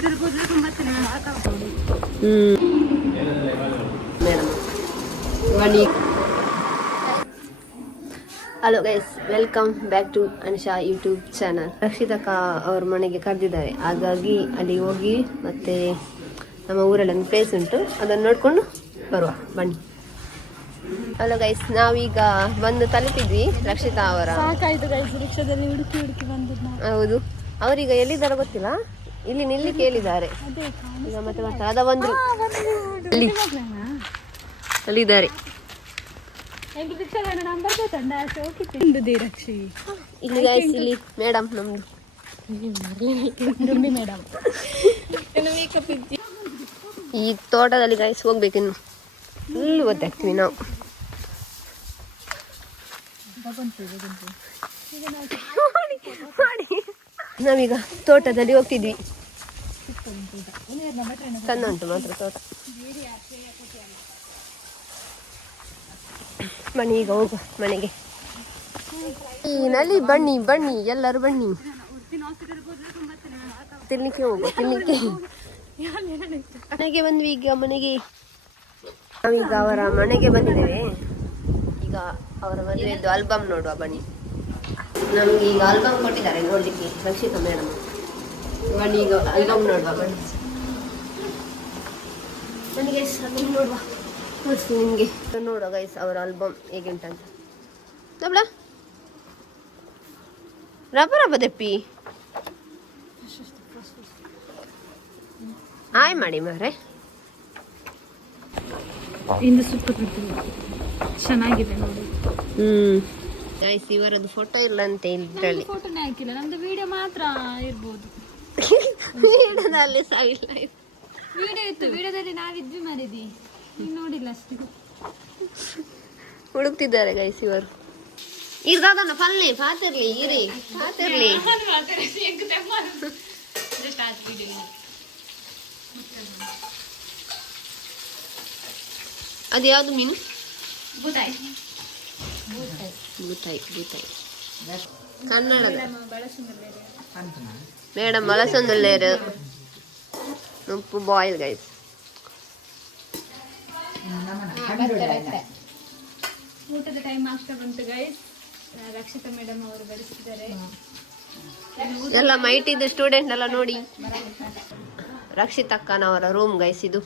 Hello guys, welcome back to Anisha YouTube channel. ರಕ್ಷಿತಕ್ಕ ಅವ್ರ ಮನೆಗೆ ಕರೆದಿದ್ದಾರೆ, ಹಾಗಾಗಿ ಅಲ್ಲಿ ಹೋಗಿ ಮತ್ತೆ ನಮ್ಮ ಊರಲ್ಲಿ ಒಂದು ಪ್ಲೇಸ್ ಉಂಟು, ಅದನ್ನು ನೋಡಿಕೊಂಡು ಬರುವ ಬನ್ನಿ. ಹಲೋ ಗೈಸ್, ನಾವೀಗ ಬಂದು ತಲುಪಿದ್ವಿ ರಕ್ಷಿತಾ ಅವರ. ಹೌದು, ಅವರೀಗ ಎಲ್ಲಿದ್ದಾರೆ ಗೊತ್ತಿಲ್ಲ, ಇಲ್ಲಿ ನಿಲ್ಲಿಕ್ಕೆ ಹೇಳಿದ್ದಾರೆ. ಈಗ ಮತ್ತೆ ಬರ್ತಾರೆ, ಅದ ಬಂದ್ರು ಅಲ್ಲಿದ್ದಾರೆ. ಇಲ್ಲಿ ಗೈಸ್, ಇಲ್ಲಿ ಮೇಡಮ್ ನಮ್ದು ಈ ತೋಟದಲ್ಲಿ ಗೈಸ್ ಹೋಗ್ಬೇಕಿನ್ನು, ಇಲ್ಲಿ ಗೊತ್ತಾಗ್ತೀವಿ ನಾವು. ನಾವೀಗ ತೋಟದಲ್ಲಿ ಹೋಗ್ತಿದ್ವಿ, ಚೆಂದ ಉಂಟು ಮಾತ್ರ ತೋಟ. ಬನ್ನಿ ಈಗ ಹೋಗುವ ಮನೆಗೆ. ನಲ್ಲಿ ಬನ್ನಿ ಬನ್ನಿ ಎಲ್ಲರೂ ಬನ್ನಿ, ತಿನ್ಲಿಕ್ಕೆ ಹೋಗುವ, ತಿನ್ಲಿಕ್ಕೆ. ಮನೆಗೆ ಬಂದ್ವಿ, ಈಗ ಮನೆಗೆ ನಾವೀಗ ಅವರ ಮನೆಗೆ ಬಂದಿದ್ದೇವೆ. ಈಗ ಅವರ ಮದುವೆದ್ದು ಆಲ್ಬಮ್ ನೋಡುವ ಬನ್ನಿ. ನಮ್ಗೆ ಈಗ ಆಲ್ಬಮ್ ಕೊಟ್ಟಿದ್ದಾರೆ ನೋಡ್ಲಿಕ್ಕೆ ರಕ್ಷಿತಾ ಮೇಡಮ್. ಬನ್ನಿ ಈಗ ಆಲ್ಬಮ್ ನೋಡುವ ಬನ್ನಿ. ನನಗೆ ನೋಡುವ ನಿಮಗೆ ನೋಡುವ ಗೈಸ್ ಅವರ ಆಲ್ಬಮ್ ಹೇಗುಂಟಂತ. ನಬ್ಲ ರಬ್ಬ ರಬ್ಬ ದಪ್ಪಿ ಆಯ್ ಮಾಡಿ ಮಾರೆ. ಇಂದು ಸೂಪರ್ ಚೆನ್ನಾಗಿದೆ ನೋಡಿ. ಗೈಸ್, ಇವರದ್ದು ಫೋಟೋ ಇಲ್ಲ ಅಂತ ಇದ್ರಲ್ಲಿ. ಫೋಟೋನೇ ಹಾಕಿಲ್ಲ, ನಮ್ದು ವಿಡಿಯೋ ಮಾತ್ರ ಇರ್ಬೋದು. ವಿಡಿಯೋದಲ್ಲಿ ಸಹ ಇಲ್ಲ, ವಿಡಿಯೋ ಇತ್ತು, ವಿಡಿಯೋದಲ್ಲಿ ನಾವಿದ್ವಿ ಮರಿದಿ, ನೋಡಿಲ್ಲ ಅಷ್ಟು. ಹುಡುಕ್ತಿದ್ದಾರೆ ಗೈಸ್ ಇವರು. ಇರ್ದಾದನ್ನ ಪಲ್ಲೆ ಪಾತಿರ್ಲಿ ಇರಿ ಪಾತಿರ್ಲಿ. ಅದು ಯಾವುದು ಮೀನು? ಬೂತಾಯಿ. ಬೂತಾಯಿ ಬೂತಾಯಿ ಕನ್ನಡದ ಮೇಡಮ್ ಬಳಸೊಂದುಳ್ಳೇರು ಉಪ್ಪು ಬಾಯ್ಲ್ ಗೈಸ್. ಊಟದ ಟೈಮ್ ಆಗ್ತಾ ಬಂತು ಗೈಸ್. ರಕ್ಷಿತಾ ಮೇಡಮ್ ಅವರು ಬಡಿಸಿದ್ದಾರೆ. ಎಲ್ಲ ಮೈಟಿದ್ದು ಸ್ಟೂಡೆಂಟ್ ಎಲ್ಲ ನೋಡಿ. ರಕ್ಷಿತಕ್ಕನವರ ರೂಮ್ ಗೈಸ್ ಇದು.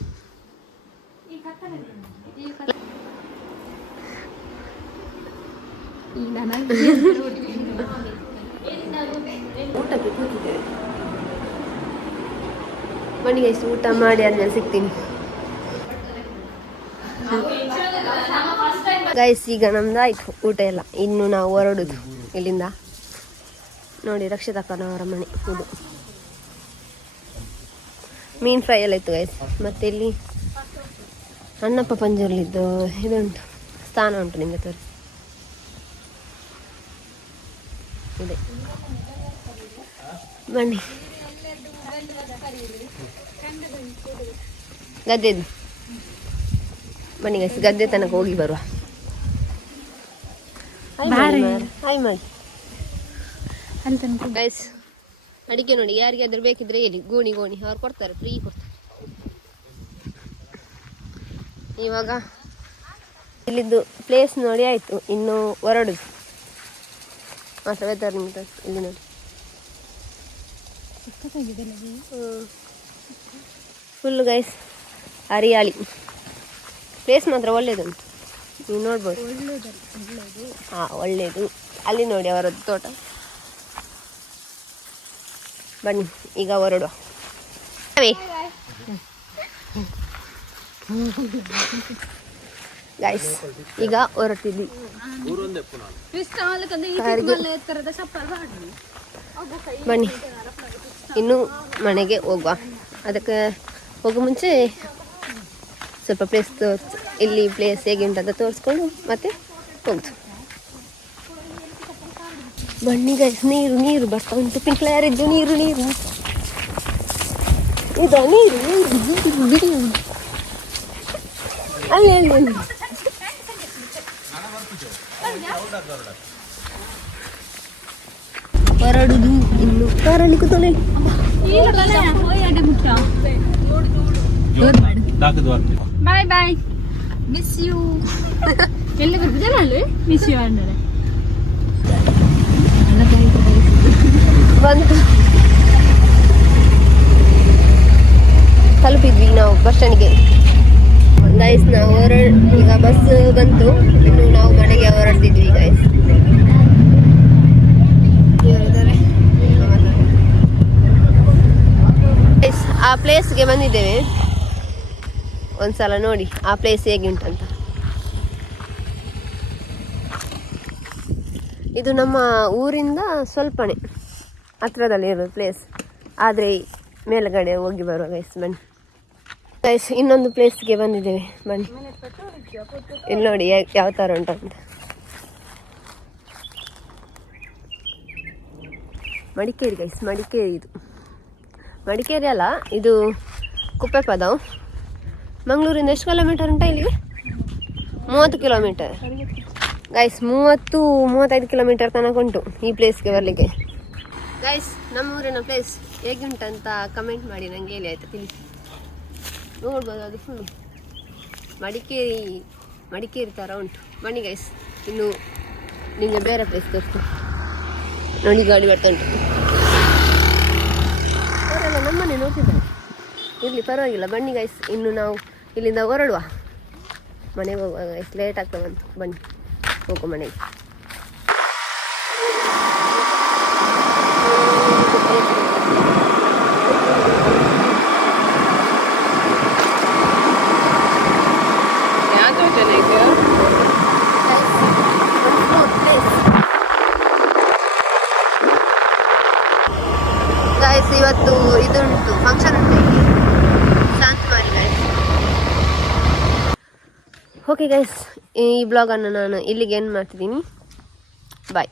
ಊಟಕ್ಕೆ ಕೂತಿದ್ದೇವೆ ಬನ್ನಿ ಗೈಸ್, ಊಟ ಮಾಡಿ ಆದ್ಮೇಲೆ ಸಿಗ್ತೀನಿ ಗೈಸ್. ಈಗ ನಮ್ದು ಆಯ್ತು ಊಟ ಎಲ್ಲ, ಇನ್ನು ನಾವು ಹೊರಡುದು ಇಲ್ಲಿಂದ. ನೋಡಿ ರಕ್ಷಿತಕ್ಕನವರ ಮನೆ ಇದು. ಮೀನ್ ಫ್ರೈ ಎಲ್ಲ ಇತ್ತು ಗೈಸ್. ಮತ್ತೆ ಇಲ್ಲಿ ಅಣ್ಣಪ್ಪ ಪಂಜುರ್ಲಿದ್ದು ಇದುಂಟು, ಸ್ಥಾನ ಉಂಟು, ನಿಮಗೆ ತೋರಿಸಿ ಇದೆ ಬನ್ನಿ. ಗದ್ದೆದು ಬನ್ನಿ ಗೈಸ್, ಗದ್ದೆ ತನಕ ಹೋಗಿ ಬರುವ. ಹಾಯ್ ಮಾಡಿ ಗೈಸ್. ಅಡಿಕೆ ನೋಡಿ, ಯಾರಿಗಾದ್ರೂ ಬೇಕಿದ್ರೆ ಹೇಳಿ, ಗೋಣಿ ಗೋಣಿ ಅವ್ರು ಕೊಡ್ತಾರೆ, ಫ್ರೀ ಕೊಡ್ತಾರೆ. ಇವಾಗ ಇಲ್ಲಿದ್ದು ಪ್ಲೇಸ್ ನೋಡಿ ಆಯ್ತು, ಇನ್ನು ಹೊರಡುದು ಮಾತ್ರ. ವೆದರ್ ನಿಮ್ಗೆ ಇಲ್ಲಿ ನೋಡಿ ಫುಲ್ ಗೈಸ್ ಹರಿಯಾಳಿ. ಪ್ಲೇಸ್ ಮಾತ್ರ ಒಳ್ಳೇದುಂಟು, ನೀವು ನೋಡ್ಬೋದು. ಹಾಂ ಒಳ್ಳೇದು. ಅಲ್ಲಿ ನೋಡಿ ಅವರದ್ದು ತೋಟ. ಬನ್ನಿ ಈಗ ಹೊರಡುವ. ಗೈಸ್ ಈಗ ಹೊರಟಿದ್ವಿ. ಬನ್ನಿ ಇನ್ನು ಮನೆಗೆ ಹೋಗುವ. ಅದಕ್ಕೆ ಹೋಗೋ ಮುಂಚೆ ಸ್ವಲ್ಪ ಪ್ಲೇಸ್ ಇಲ್ಲಿ ಪ್ಲೇಸ್ ಹೇಗೆ ಉಂಟಂತ ತೋರಿಸ್ಕೊಂಡು ಮತ್ತೆ ಹೋಗ್ತು. ಬನ್ನಿ ಗೈಸ್, ನೀರು ನೀರು ಬರ್ತಾ ಉಂಟು. ಪಿಂಕ್ಲರಿದ್ದು ನೀರು ನೀರು ಇದು ನೀರು ನೀರು ಬಿಡಿ ಅಲ್ಲಿ ಹೇಳಿ. ಹೊರಡುದು ಇನ್ನು ಕಾರಲ್ಲಿ ಕೂತಲೆ. ಬಾಯ್ ಬಾಯ್ ಮಿಸ್ ಯು ಎಲ್ಲ ಬರ್ತಿದ್ದಲ್ಲ ಅಲ್ಲಿ ಮಿಸ್ ಯು ಅಂದ್ರೆ ಬಂತು ತಲುಪಿದ್ವಿ ನಾವು ಬಸ್ ಸ್ಟ್ಯಾಂಡ್ಗೆ ಗೈಸ್. ನಾವು ಈಗ ಬಸ್ ಬಂತು, ಇನ್ನು ನಾವು ಮನೆಗೆ ಹೊರಡ್ತಿದ್ವಿ ಗೈಸ್. ಆ ಪ್ಲೇಸ್ಗೆ ಬಂದಿದ್ದೇವೆ, ಒಂದ್ಸಲ ನೋಡಿ ಆ ಪ್ಲೇಸ್ ಹೇಗುಂಟಂತ. ಇದು ನಮ್ಮ ಊರಿಂದ ಸ್ವಲ್ಪನೇ ಹತ್ರದಲ್ಲಿ ಇರೋದು ಪ್ಲೇಸ್, ಆದರೆ ಮೇಲ್ಗಡೆ ಹೋಗಿ ಬರುವ ಗೈಸ್. ಬನ್ನಿ ಗೈಸ್, ಇನ್ನೊಂದು ಪ್ಲೇಸ್ಗೆ ಬಂದಿದ್ದೇವೆ, ಬನ್ನಿ. ಇಲ್ಲಿ ನೋಡಿ ಯಾವ ಥರ ಉಂಟಂತ. ಮಡಿಕೇರಿ ಗೈಸ್, ಮಡಿಕೇರಿ. ಇದು ಮಡಿಕೇರಿ ಅಲ್ಲ, ಇದು ಕುಪ್ಪೆಪದವು. ಮಂಗಳೂರಿಂದ ಎಷ್ಟು ಕಿಲೋಮೀಟರ್ ಉಂಟಾ ಇಲ್ಲಿಗೆ? 30 ಕಿಲೋಮೀಟರ್ ಗೈಸ್. 35 ಕಿಲೋಮೀಟರ್ ತನಕ ಉಂಟು ಈ ಪ್ಲೇಸ್ಗೆ ಬರಲಿಕ್ಕೆ. ಗೈಸ್, ನಮ್ಮ ಊರಿನ ಪ್ಲೇಸ್ ಹೇಗುಂಟಂತ ಕಮೆಂಟ್ ಮಾಡಿ ನನಗೆ ಹೇಳಿ ಆಯಿತಾ, ತಿಳಿಸಿ. ನೋಡ್ಬೋದು, ಅದು ಫುಲ್ಲು ಮಡಿಕೇರಿ ಥರ ಉಂಟು. ಬನ್ನಿ ಗೈಸ್, ಇನ್ನು ನಿಮಗೆ ಬೇರೆ ಪ್ಲೇಸ್ ತೋರಿಸ್ತೀನಿ. ನೋಡಿ ಗಾಡಿ ಬರ್ತಾ ಉಂಟು, ಅವರೆಲ್ಲ ನಮ್ಮನ್ನೇ ನೋಡ್ತಿದ್ದಾರೆ. ಇರಲಿ ಪರವಾಗಿಲ್ಲ, ಬನ್ನಿ ಗೈಸ್. ಇನ್ನು ನಾವು ಇಲ್ಲಿಂದ ಹೊರಡುವ, ಮನೆಗೆ ಹೋಗುವ ಗೈಸ್. ಲೇಟ್ ಆಗ್ತಾ ಬಂತು, ಬನ್ನಿ ಹೋಗೋ ಮನೆಗೆ. ಗೈಸ್, ಇವತ್ತು ಇದುಂಟು, ಫಂಕ್ಷನ್ ಉಂಟು ಇಲ್ಲಿ, ಶಾಂತಮಾರಿ ಗೈಸ್. ಓಕೆ ಗೈಸ್, ಈ ಬ್ಲಾಗನ್ನು ನಾನು ಇಲ್ಲಿಗೆ ಎಂಡ್ ಮಾಡ್ತಿದ್ದೀನಿ. ಬಾಯ್.